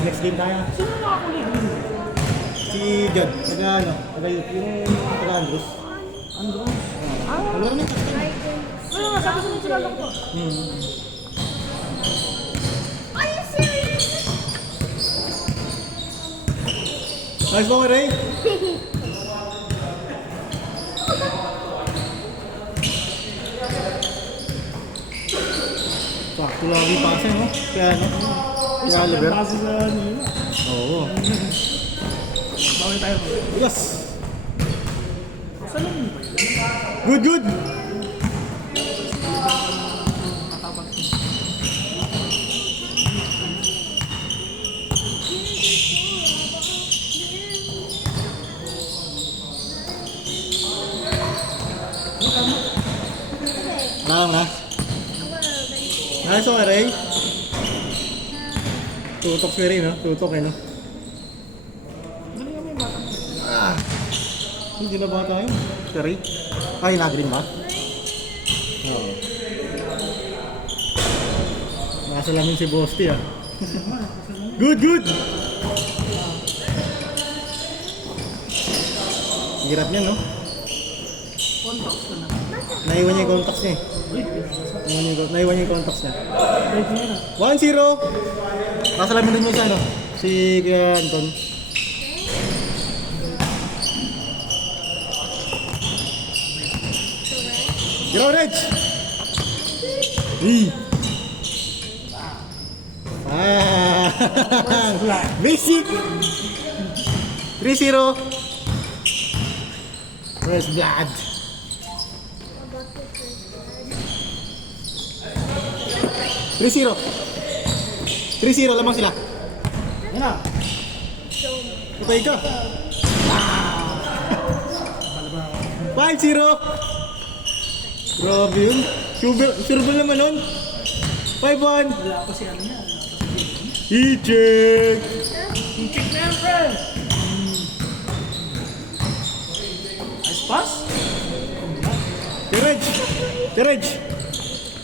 Next game tayo. Sino nakakulit din? Si John. Yung taga Andros. Andros? Wala kami kapten. Ano nga, sabi ko na sila lang ko. Are you serious? Nice ball, Ray. Sakto lagi pasa, no? Kaya ano? Kaya Oliver. Kasi sa nila. Oo. Bawal tayo. Yes. Saan lang yun ba yun? Good, good. Matapat. Nakam na. Nice one, Ray. Tutok si Ray, no? Tutok, eh, no? Dali kami bata. Hindi na ba tayo? Si Ray? Ay, nag-green ba? Oo. Nakasalamin si Bosti, ah. Good, good! Hirap niya, no? Contacts ko na. Naiwan niya yung contacts niya, eh. Naiwan niya yung contacts niya. Ready na. 1-0! Nakasalamin din mo siya, no? Si Anton. Get out, Reg! Basic! 3-0! First blood! 3-0! 3-0, lamang sila. Yan na. Patay ka! 5-0! Grabe yun. Sure ba naman nun? 5-1! Wala pa si ano yan. I-check! I-check na yan, friend. Nice pass? Courage! Courage!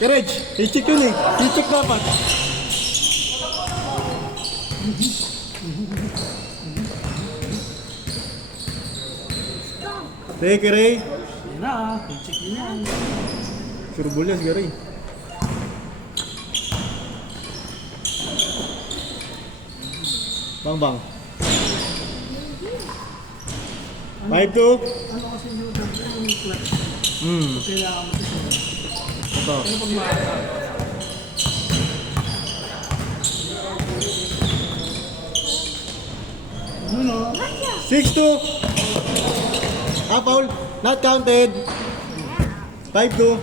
Courage! I-check yun, eh. I-check dapat. Take it, Ray. Yan na. I-check din yan. Sure ball yan, sige, Ray. Bang, bang. 5-2. Ano kasi yung clutch? Kailangan mo ito. Ito. Pero pag makaka. Ano no? 6-2. Foul. Not counted. 5-2.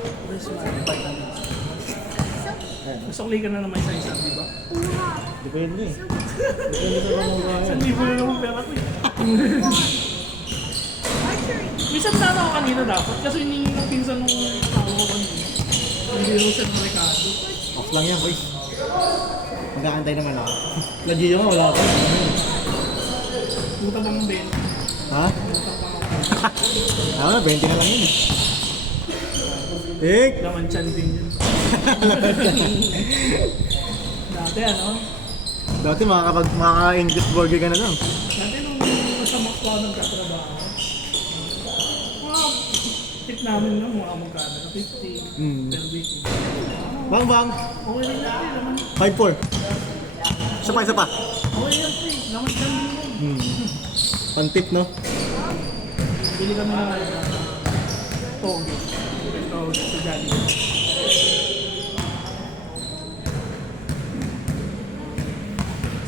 Masukli ka na naman sa isa, di ba? Depende. Depende sa pamagawa. 1,000 na naman pera ko eh. Minsan sana ako kanina dapat kasi yung pinsan nung tao ko kanina. Hindi rin siya ng Ricardo. Off lang yan, boys. Mag-aantay naman ako. Lagi yun, wala ako. Puta bang din. Ha? Ako na, 20 na lang yun. Tik! Laman chan din yun. Dati ano? Dati makaka-English burger ka na lang. Dati nung nasa Makwa nagkatrabaho. Mga tip namin nung mga magkano. 50 per week. Bang bang! Okay rin dati naman. 5-4. Isa pa, isa pa. Okay yan pre. Laman chan din yun. Pantip, no? Bili kami na Toge. Toge sa Jollibee.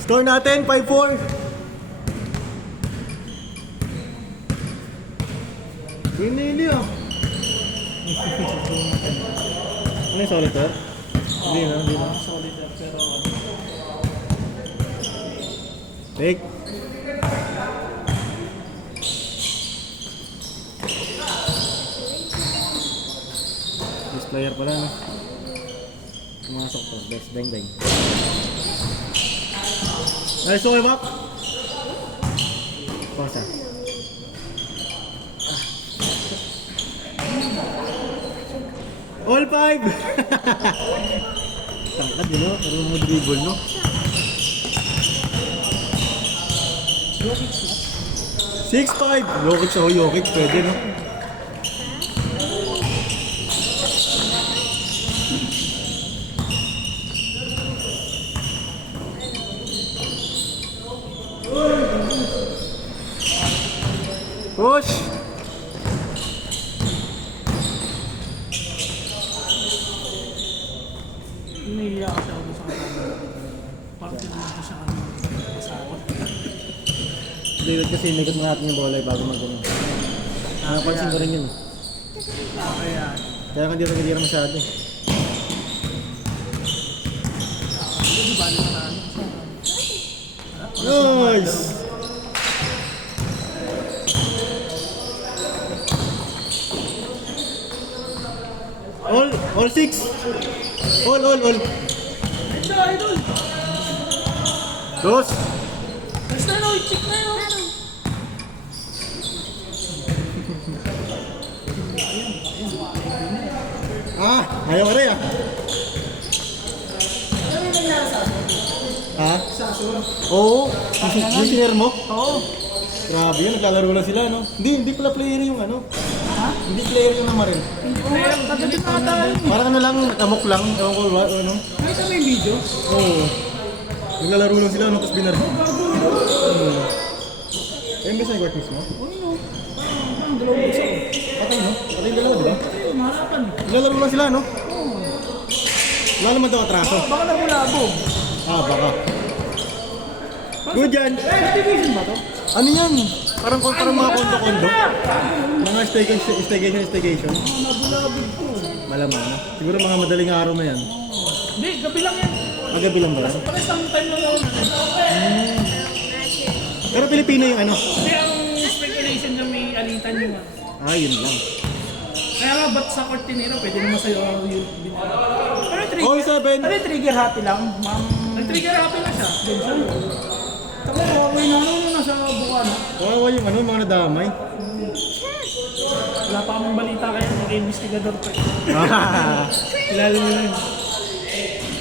Score natin, 5-4. Pinili ah. Ano yung solid to? Hindi na, hindi na. Solid yan, pero Take. This player pala, no? Pumasok to, best bang bang. Nice okay, Bak. Pausa. All 5! Tangkad yun, no? Pero mo dribble, no? 6'5". Jokic ako, Jokic. Pwede, no? Push! Iniiyak kasi ako sa kasama. Parang tinanong ko siya ano, asawa. David kasi inagot mo natin yung bola bago mag-ano. Napansin ko rin yun. Kaya, Kaya ka dito masyado. hindi ba na ano? Nice! All 6! All! Idol! Idol! Dos! Basta na, i-check na yun. Ayaw ka rin ah. Ha? Oo. Yung senior mo? Oo. Grabe yun, naglalaro lang sila, no? Hindi pala player yung ano. Ha? Hindi player yung namaril. Hindi ko na kagabi na ata yun. Parang ano lang, nakamok lang. Ewan ko ba, ano? Nakita mo yung video? Oo. Naglalaro lang sila, no? Tapos binaril. Bago yun. Ayun ba sa court mismo? Oo yun o. Parang dalawang bulsa ko. Patay, no? Patay yung dalawa, di ba? Ayun, maharapan. Naglalaro lang sila, no? Oo. Wala naman daw atraso. Baka nabulabog. Baka. Good yan. Division ba to? Ano yan? Parang mga kondo-kondo. Mga staycation. Nabulabog ko. Malamang na. Siguro mga madaling araw na yan. Hindi, gabi lang yan. Gabi lang ba yan? Parang isang time lang ako. Pero Pilipino yung ano? Hindi, ang speculation na may alitan yung ano. Yun lang. Kaya nga, ba't sa Cortinero, pwede naman sa'yo yung pero trigger, All 7. pero trigger happy lang, ma'am. Nag-trigger happy na siya. Doon siya. Tama, okay na, nasa Bukana. Kawawa yung ano, mga nadamay. Wala pa kamong balita kaya, nag-investigador pa. Kilala mo yun.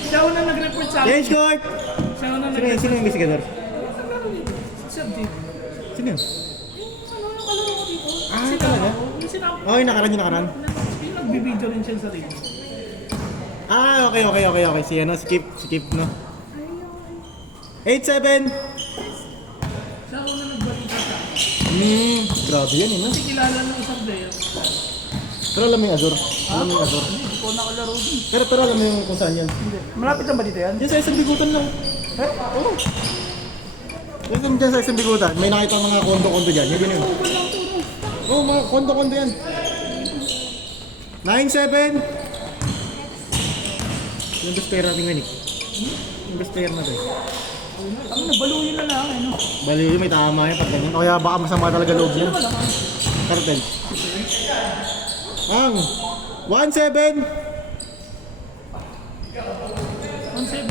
Siya una nag-report sa akin. Change court! Siya una Sino nag-report. yung investigador? Siya, di. Sino yun? Yung kalaro ko dito. Talaga? Yung sinabi. Okay, nakaraan. Yung nagbibideo rin siya sa rin. Okay. Si ano, skip no. 8-7! Siya una nagbalita sa akin. Grabe yan, no? Kasi kilala ng isang player. Pero alam mo yung Azor. Alam mo yung Azor. Hindi ko nakalaro din. Pero alam mo yung kung saan yan. Hindi. Malapit lang ba dito yan? Diyan sa isang bigutan lang. Eh? Oo. Diyan sa isang bigutan. May nakita mga kondo-kondo dyan. Yun yun. Open lang ito. Oo, mga kondo-kondo yan. 9-7! Yung best player natin ngayon eh. Yung best player natin. Ang nabaluhin na lang, ano? Baliw yun, may tama yan pag ganyan. O kaya baka masama talaga loob niya. Wala ka. Cartel. Ang 1-7! 1-7.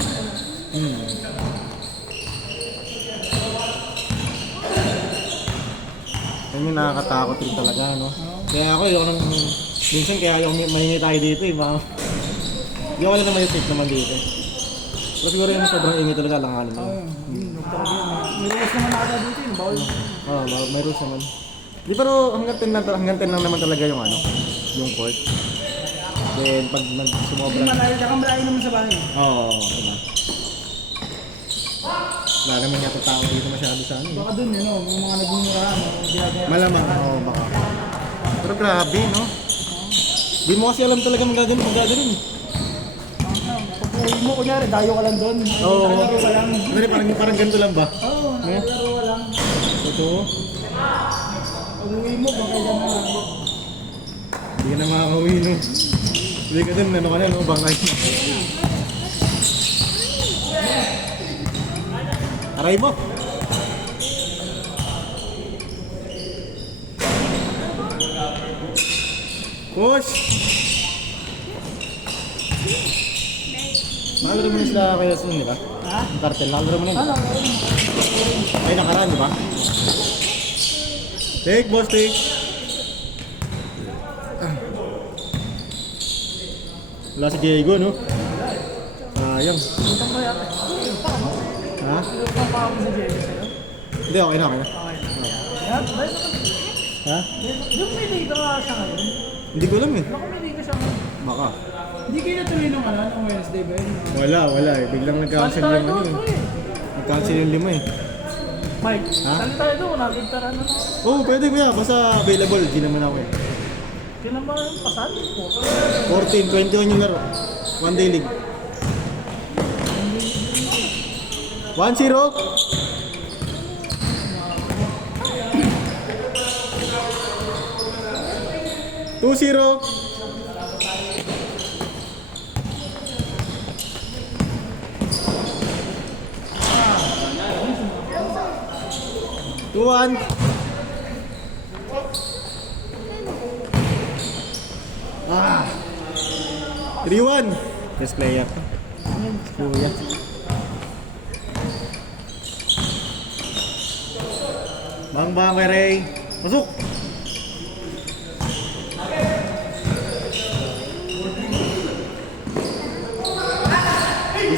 Yan yung nakakatakot rin talaga, no? Kaya ako, minsan kaya ayaw mahingi tayo dito eh. Hindi wala naman yung safe naman dito. Pero siguro yung sobrang ingay talaga, langalan mo. May rules naman nakata dito yun. Bawal. May rules naman. Di pero hanggang 10 lang naman talaga yung ano, yung court. Then pag Hindi nagsumobra. malayo. Tsaka malayo naman sa bahay. Diba? Wala naman yata tao dito masyado sa ano. Baka dun yun, yung mga nagmumurahan. Ginagawa. Malamang, baka. Pero grabe, no? Di mo kasi alam talaga magagaling. Pag uwi mo, kunyari, dayo ka lang doon. Oo. Nakalaro ka lang. Parang ganito lang ba? Oo, nakalaro ka lang. Totoo. Pag uwi mo, baka yan na. Hindi ka na makakauwi, no? Hindi ka dun, ano ka na, no? Bangay na. Aray mo! Push! Nakalaro mo na sila kaya soon, di ba? Ha? Yung cartel, nakalaro mo na yun. Ano? Ay, nakaraan, di ba? Take, boss, take! Wala si Diego, no? Sayang. Utang ko yata. Ha? Utang pa ako sa Diego sa'yo. Hindi, okay na, okay na. Okay lang. Yan, dahil naman. Ha? Yung may liga ka siya ngayon. Hindi ko alam eh. Baka may liga siya ngayon. Baka. Hindi kayo natuloy nung nung Wednesday ba yun? Wala eh. Biglang nag-cancel Sali tayo yung ano doon, eh. pre. Nag-cancel yung 5 eh. Mike, Ha? sali tayo doon. Nagintara na. Oo, pwede kuya. Basta available. Di naman ako eh. Kailan ba yung pasal? 14, 21 yung laro. One day league. 1-0. Two zero. Two one. Ah. 3-1. Yes, player. Kuya. Bang kay Ray. Masuk.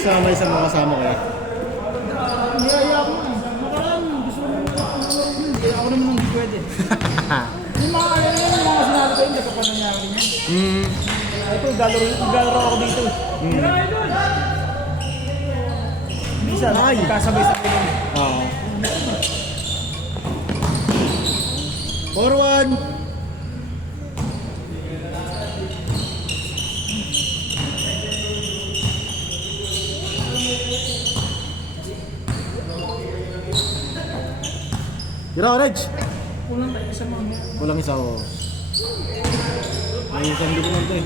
Isama isang mga kasama kaya. Niyaya ko. Nakaraan, gusto mo naman ako. Hindi ako naman hindi pwede. Yung mga sinabi ko yun, kasi pa nangyari niya. Ito, galaro ako dito. Bisa, kasabay-sabay lang. Oo. 4-1. Tira, Reg. Kulang tayo sa mga. Kulang isa ko. May isang dito lang ito eh.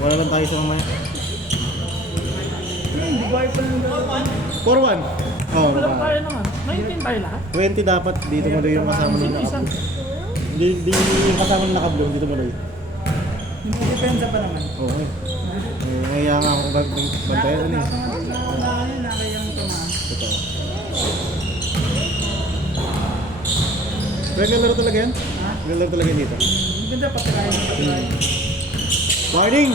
Wala lang tayo sa mamaya. Hindi ba yung palang 4-1. Oo, Wala baka. tayo naman. 19 tayo lahat. 20 dapat. Dito mo yung kasama ng Isa. naka-blue. Hindi yung kasama ng naka-blue. Dito mo rin. Yung mga depensa pa naman. Okay. Ngayon nga akong bantayan ano eh. Nakayang tumaan. Totoo. Regular talaga yan? Ha? Regular talaga yan dito. Ganda patirahin. Warning!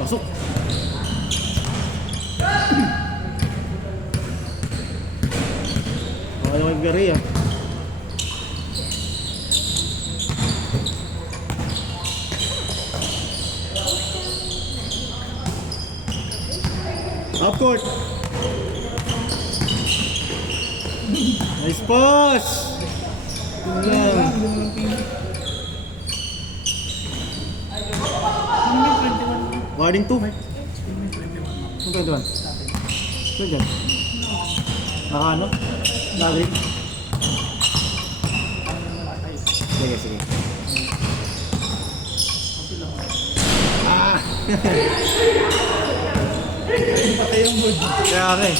Pasok! Baka naman gari ah. Up court! Nice pass! Yun lang. Warning 2. Ano 21? Ano dyan? Naka ano? Nagrit? Sige, sige. Ah! Patay yung mood. Kaya ako eh.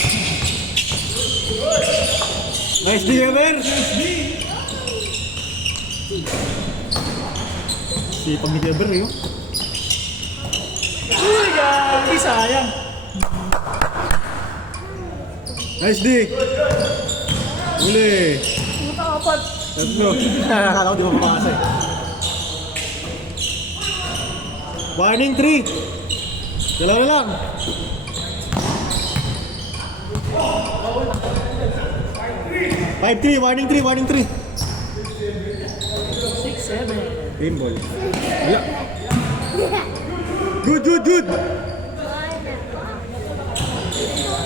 Nice D, Ever! Si pamilya Ever eh. Oh. Uy, gagi, sayang. Nice D! Uli! Puta apat. Tatlo. Nakakala ko di mo mapakasa eh. Warning 3! Dalawa na lang! Five 3, warning 3, warning 3. 6-7. Pinball. Wala. Good, good, good.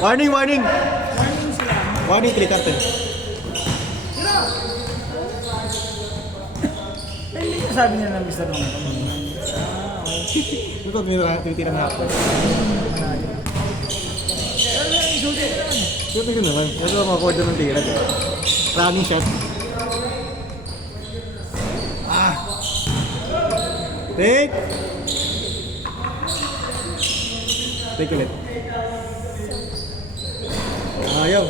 Warning, warning. Warning 3, captain. Ay, hindi ka sabi niya ng Mr. Ron. Ito, tinitira na ako. Ito ko naman. Ito ang mga order ng tira. Running shot. Ah! Take! Take ulit. Ayaw.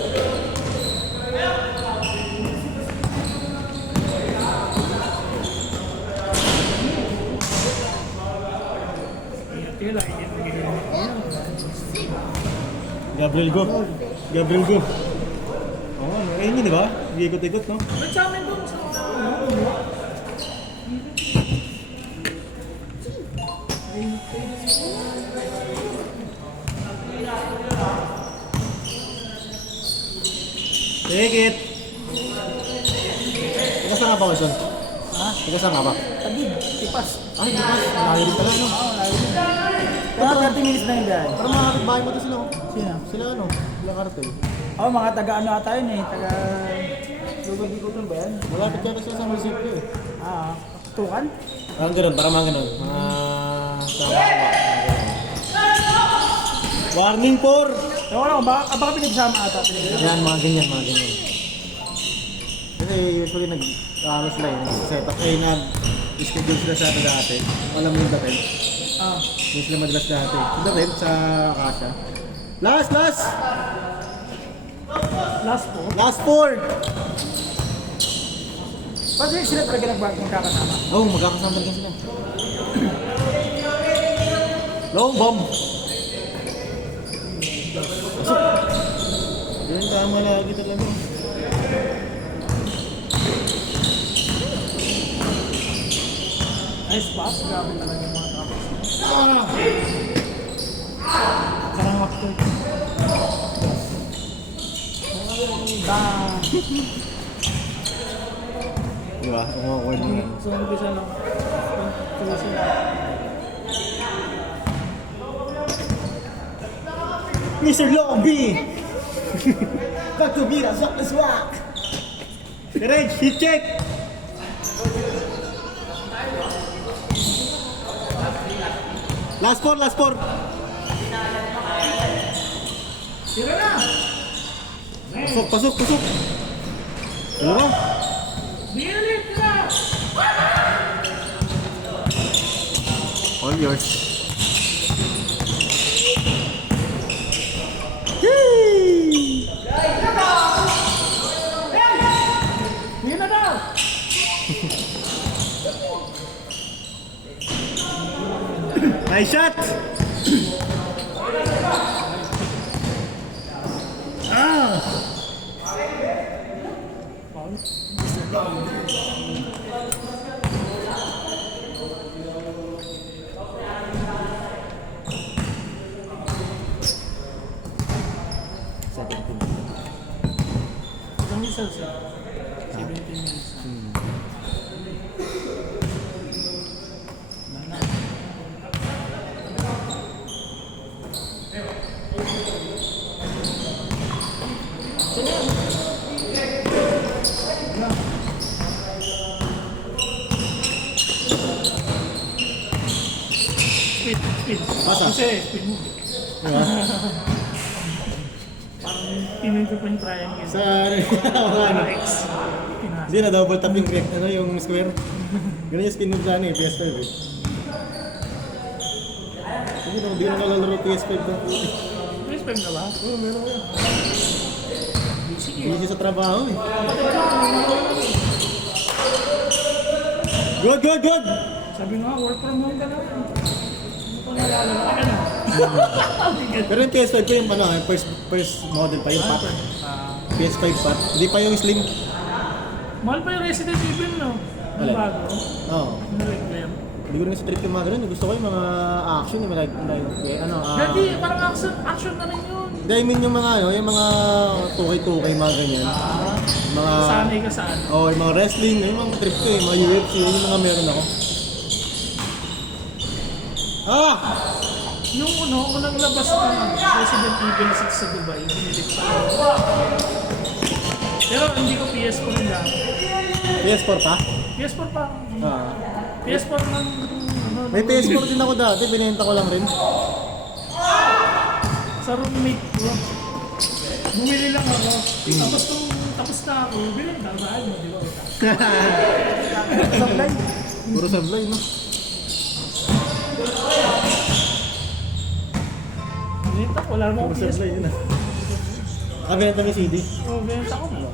Tila, hindi mo Gabriel Go. Gabriel Go. Oo, ayun yun, di ba? Ikot-ikot, no? ba't sa amin doon? Take it! Ika saan nga ba, Wilson? Ha? Ika saan nga ba? Tagig, tipas. Ay, bukas. Layo din pala, no? Oo, layo din. Kaya 30 minutes na yung biyahe. Para mga kapitbahay mo to sila, oh. Sino? Sila ano? Sila kartel. Oo, mga taga ano ata yun eh. Taga... Lugod-igutan ba yan? Malapit yata sila sa munisipyo eh. Ah, tukan? Parang ganun, parang mga ganun. Mga... Warning for! Ewan ko, baka pinagsama ata. Yan, mga ganyan, mga ganyan. Kasi usually ano sila yun, set up, nag-schedule sila sa atin dati. Alam mo yung datin. Ah. Yung sila madalas dati. Yung datin sa Akasha. Last! Last po. Last four! Pati sila talaga magkakasama. Oh, magkakasama talaga sila. Long bomb! Yan, tama lagi talaga. Nice pass. Grabe talaga yung mga tapos. Sarang after. Diba? Umukuha niyo. So, umpisa lang. Tuloy Mr. Lobby! Back to Bira, swak na swak! Direct, hit check! Last four! Tira na! Pasok! Dalawa! Bilit na! All yours. Yun na daw! Nice shot! Ilang results eh? 17 minutes. Speed. Pasa. Kasi speed mo. Diba? Parang pinuto pa yung triangle. Sa ano? X. Hindi na double tap yung grip, ano yung square. Ganun yung spin move sa ano eh, PS5 eh. Hindi na nalalaro PS5 na. PS5 na ba? Oo, meron ko yan. Busy sa trabaho eh. Good! Sabi nga, work from home ka na. Ano pa nalalaro? Ano na? Pero yung PS5 ko yung ano, yung first model pa yung pat. PS5 pat. Hindi pa yung slim. Mahal pa yung Resident Evil, no? Ang Alin? bago. Oo. Ano like them? Hindi ko rin sa trip yung mga ganun. Gusto ko yung mga action, yung mga Dati, parang action na rin yun. Hindi, I mean yung mga ano, yung mga tukay-tukay, mga ganyan. Mga... Sanay ka saan? yung mga wrestling, yung mga trip ko yung mga UFC, yung mga meron ako. Yung unang labas ng Resident Evil 6 sa Dubai, binilit pa. Pero hindi ko PS4 nila. PS4 pa? PS4 pa. PS4 ng... May PS4 din ako dati, binenta ko lang rin. Sa roommate ko. Bumili lang ako. Tapos na ako, binenta ako saan mo, di ba? Sablay. Puro sablay, no? Binenta ko, wala naman Puro ako PS4. sablay, yun ah. Binenta mo yung CD. Oo, binenta ko na.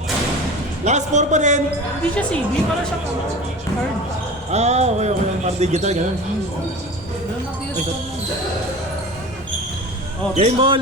Last 4 pa din! Hindi siya CD, para siya card. Okay. Parang digital, ganun. Wala na PS4 na. Game ball!